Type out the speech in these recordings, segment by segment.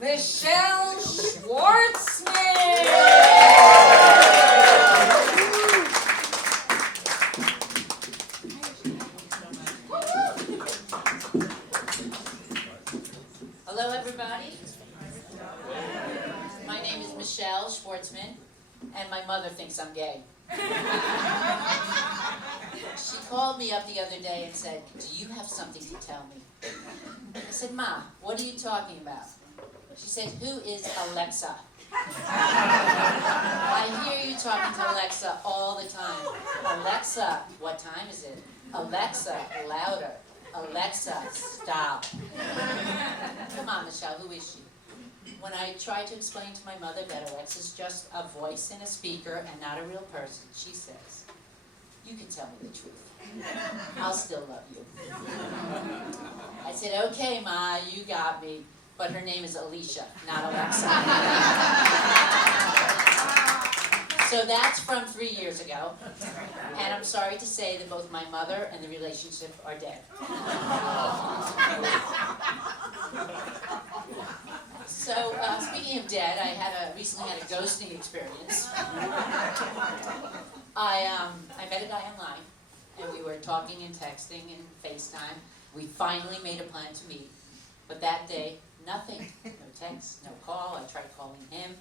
Michelle Schwartzman. Hello, everybody. My name is Michelle Schwartzman, and my mother thinks I'm gay. She called me up the other day and said, "Do you have something to tell me?" I said, "Ma, what are you talking about?" She said, "Who is Alexa?" I hear you talking to Alexa all the time. "Alexa, what time is it? Alexa, louder. Alexa, stop." Come on, Michelle, who is she? When I try to explain to my mother that Alexa's just a voice in a speaker and not a real person, she says, "You can tell me the truth. I'll still love you." I said, "Okay, Ma, you got me. But her name is Alicia, not Alexa." So that's from 3 years ago. And I'm sorry to say that both my mother and the relationship are dead. So, speaking of dead, I recently had a ghosting experience. I met a guy online, and we were talking and texting and FaceTime. We finally made a plan to meet, but that day, nothing. No text, no call. I tried calling him.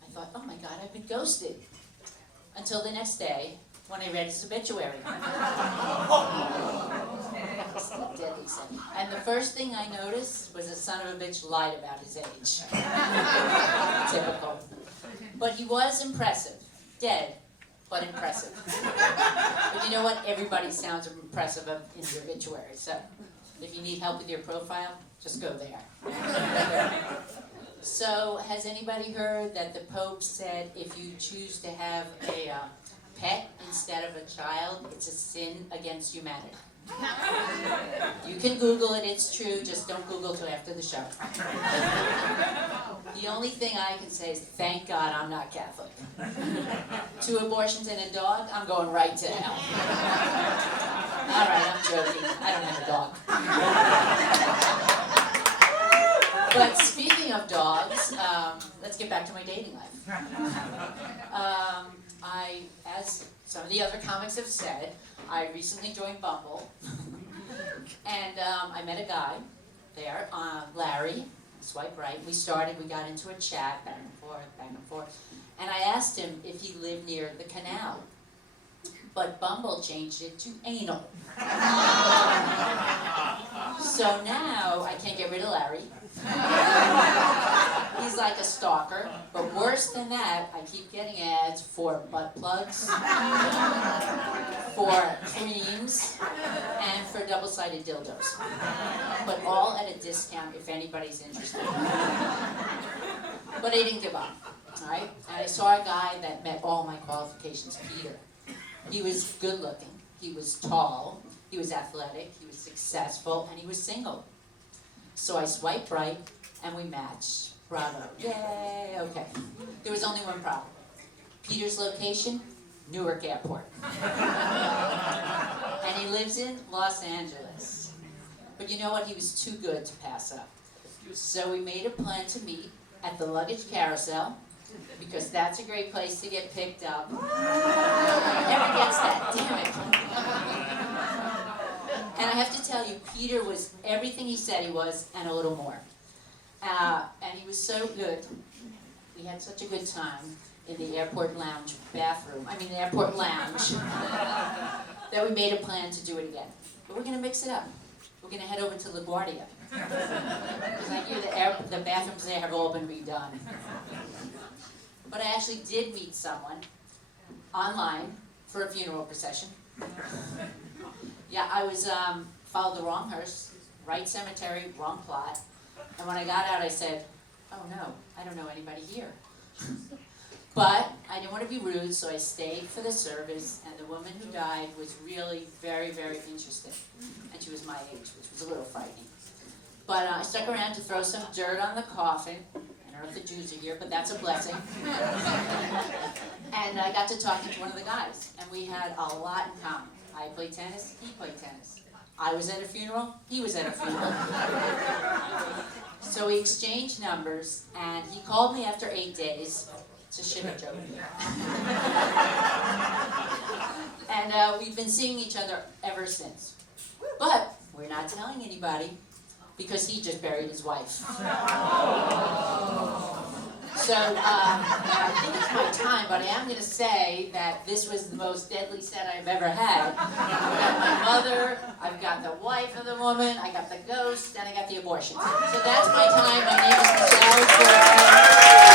I thought, oh my God, I've been ghosted. Until the next day, when I read his obituary. Deadly sin. And the first thing I noticed was the son of a bitch lied about his age. Typical. But he was impressive. Dead, but impressive. But you know what? Everybody sounds impressive in the obituary. So if you need help with your profile, just go there. So has anybody heard that the Pope said if you choose to have a pet instead of a child, it's a sin against humanity? You can Google it, it's true, just don't Google till after the show. The only thing I can say is thank God I'm not Catholic. 2 abortions and a dog, I'm going right to hell. All right, I'm joking, I don't have a dog. But speaking of dogs, let's get back to my dating life. As some of the other comics have said, I recently joined Bumble, and I met a guy there, Larry, swipe right. We got into a chat, back and forth, and I asked him if he lived near the canal, but Bumble changed it to anal. So now I can't get rid of Larry. He's like a stalker, but worse than that, I keep getting ads for butt plugs, for creams, and for double-sided dildos. But all at a discount if anybody's interested. But I didn't give up, all right? And I saw a guy that met all my qualifications, Peter. He was good-looking, he was tall, he was athletic, he was successful, and he was single. So I swiped right, and we matched. Bravo. Yay, okay. There was only one problem. Peter's location, Newark Airport. And he lives in Los Angeles. But you know what? He was too good to pass up. So we made a plan to meet at the luggage carousel, because that's a great place to get picked up. Never gets that, damn it. And I have to tell you, Peter was everything he said he was, and a little more. And he was so good. We had such a good time in the airport lounge, the airport lounge, that we made a plan to do it again. But we're going to mix it up. We're going to head over to LaGuardia. Because I hear the bathrooms there have all been redone. But I actually did meet someone online for a funeral procession. Yeah, I was followed the wrong hearse, right cemetery, wrong plot. And when I got out, I said, "Oh no, I don't know anybody here." But I didn't want to be rude, so I stayed for the service. And the woman who died was really very, very interesting, and she was my age, which was a little frightening. But I stuck around to throw some dirt on the coffin. I don't know if the Jews are here, but that's a blessing. And I got to talking to one of the guys, and we had a lot in common. I played tennis, he played tennis. I was at a funeral, he was at a funeral. So we exchanged numbers, and he called me after 8 days. It's a shit joke. And we've been seeing each other ever since. But we're not telling anybody, because he just buried his wife. So I think it's my time, but I am going to say that this was the most deadly set I've ever had. I've got my mother, I've got the wife of the woman, I got the ghost, and I got the abortion. So that's my time. My name is Michelle.